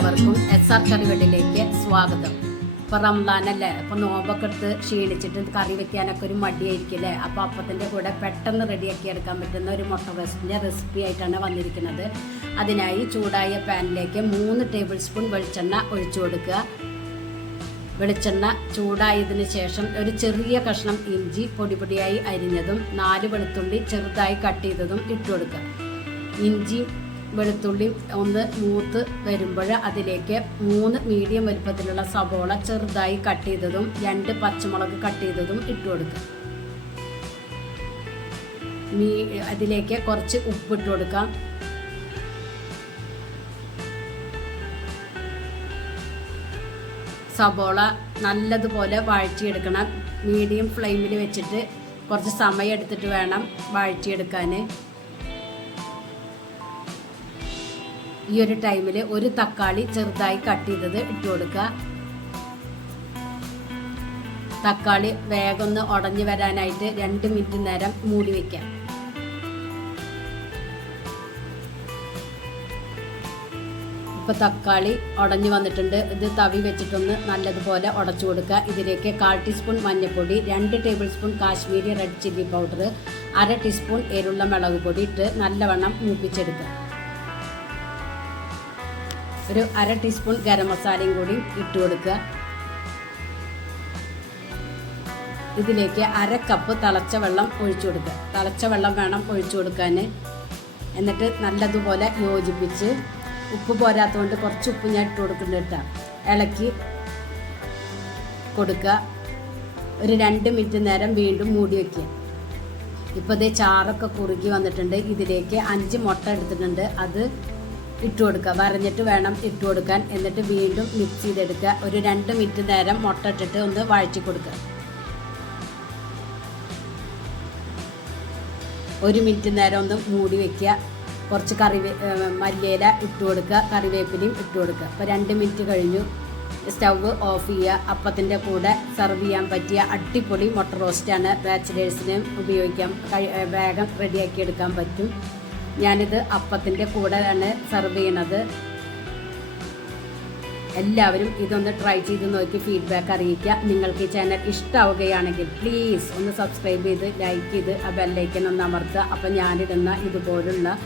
എല്ലാവർക്കും S R കറിവെട്ടിലേക്ക് സ്വാഗതം. ഇപ്പൊ റംസാനല്ലേ അപ്പൊ നോമ്പൊക്കെ എടുത്ത് ക്ഷീണിച്ചിട്ട് കറി വെക്കാനൊക്കെ ഒരു മടിയായിരിക്കില്ലേ? അപ്പൊ അപ്പത്തിന്റെ കൂടെ പെട്ടെന്ന് റെഡിയാക്കി എടുക്കാൻ പറ്റുന്ന ഒരു മുട്ട റോസ്റ്റിന്റെ റെസിപ്പി ആയിട്ടാണ് വന്നിരിക്കുന്നത്. അതിനായി ചൂടായ പാനിലേക്ക് മൂന്ന് ടേബിൾ സ്പൂൺ വെളിച്ചെണ്ണ ഒഴിച്ചു കൊടുക്കുക. വെളിച്ചെണ്ണ ചൂടായതിനു ശേഷം ഒരു ചെറിയ കഷ്ണം ഇഞ്ചി പൊടി പൊടിയായി അരിഞ്ഞതും നാല് വെളുത്തുള്ളി ചെറുതായി കട്ട് ചെയ്തതും ഇട്ടുകൊടുക്കുക ഇഞ്ചി വെളുത്തുള്ളി ഒന്ന് മൂത്ത് വരുമ്പോൾ അതിലേക്ക് മൂന്ന് മീഡിയം വലുപ്പത്തിലുള്ള സവോള ചെറുതായി കട്ട് ചെയ്തതും രണ്ട് പച്ചമുളക് കട്ട് ചെയ്തതും ഇട്ട് കൊടുക്കുക. മീ അതിലേക്ക് കുറച്ച് ഉപ്പിട്ട് കൊടുക്കാം സബോള നല്ലതുപോലെ വഴറ്റിയെടുക്കണം. മീഡിയം ഫ്ലെയിമിൽ വെച്ചിട്ട് കുറച്ച് സമയം എടുത്തിട്ട് വേണം വഴറ്റിയെടുക്കാൻ ഈ ഒരു ടൈമിൽ ഒരു തക്കാളി ചെറുതായി കട്ട് ചെയ്തത് ഇട്ട് കൊടുക്കുക. തക്കാളി വേഗം ഒന്ന് ഉടഞ്ഞു വരാനായിട്ട് രണ്ട് മിനിറ്റ് നേരം മൂടി വയ്ക്കാം ഇപ്പൊ തക്കാളി ഉടഞ്ഞു വന്നിട്ടുണ്ട്. ഇത് തവി വെച്ചിട്ടൊന്ന് നല്ലതുപോലെ ഉടച്ചു കൊടുക്കുക. ഇതിലേക്ക് കാൽ ടീസ്പൂൺ മഞ്ഞൾപ്പൊടി രണ്ട് tablespoon Kashmiri red chilli powder അര ടീസ്പൂൺ എരുള്ള മുളക് പൊടി ഇട്ട് നല്ലവണ്ണം മൂപ്പിച്ചെടുക്കുക. ഒരു അര ടീസ്പൂൺ ഗരം മസാലയും കൂടി ഇട്ട് കൊടുക്കുക. ഇതിലേക്ക് അര കപ്പ് തിളച്ച വെള്ളം ഒഴിച്ചു കൊടുക്കുക. തിളച്ച വെള്ളം വേണം ഒഴിച്ചു കൊടുക്കാൻ. എന്നിട്ട് നല്ലതുപോലെ യോജിപ്പിച്ച് ഉപ്പ് പോരാത്തതുകൊണ്ട് കുറച്ച് ഉപ്പ് ഞാൻ ഇട്ട് കൊടുക്കുന്നുണ്ട് ഇളക്കി കൊടുക്കുക. ഒരു രണ്ട് മിനിറ്റ് നേരം വീണ്ടും മൂടി വയ്ക്കുക ഇപ്പോൾ ഇതേ ചാറൊക്കെ കുറുകി വന്നിട്ടുണ്ട്. ഇതിലേക്ക് അഞ്ച് മുട്ട എടുത്തിട്ടുണ്ട്. അത് ഇട്ട് കൊടുക്കുക. വരഞ്ഞിട്ട് വേണം ഇട്ട് കൊടുക്കാൻ. എന്നിട്ട് വീണ്ടും മിക്സ് ചെയ്തെടുക്കുക. ഒരു രണ്ട് മിനിറ്റ് നേരം മുട്ട ഇട്ടിട്ട് ഒന്ന് വഴറ്റി കൊടുക്കുക. ഒരു മിനിറ്റ് നേരം ഒന്ന് മൂടി വെക്കുക. കുറച്ച് കറിവേ മല്ലിയില ഇട്ട് കൊടുക്കുക. കറിവേപ്പിലയും ഇട്ട് കൊടുക്കുക. അപ്പോൾ രണ്ട് മിനിറ്റ് കഴിഞ്ഞു. സ്റ്റൗവ് ഓഫ് ചെയ്യുക. അപ്പത്തിന്റെ കൂടെ സെർവ് ചെയ്യാൻ പറ്റിയ അടിപൊളി മുട്ട റോസ്റ്റാണ്. ബാച്ചിലേഴ്സിന് ഉപയോഗിക്കാം. വേഗം റെഡിയാക്കി എടുക്കാൻ പറ്റും. ഞാനിത് അപ്പത്തിന്റെ കൂടെയാണ് സെർവ് ചെയ്യണത്. എല്ലാവരും ഇതൊന്ന് ട്രൈ ചെയ്ത് നോക്കി ഫീഡ്ബാക്ക് അറിയിക്കുക. നിങ്ങൾക്ക് ഈ ചാനൽ ഇഷ്ടമാവുകയാണെങ്കിൽ പ്ലീസ് ഒന്ന് സബ്സ്ക്രൈബ് ചെയ്ത് ലൈക്ക് ചെയ്ത് ആ ബെല്ലൈക്കൻ ഒന്ന് അമർത്തുക. അപ്പം ഞാനിടുന്ന ഇതുപോലുള്ള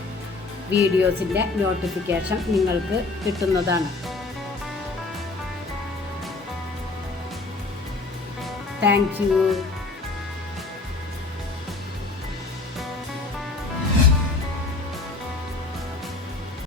വീഡിയോസിന്റെ നോട്ടിഫിക്കേഷൻ നിങ്ങൾക്ക് കിട്ടുന്നതാണ്. താങ്ക്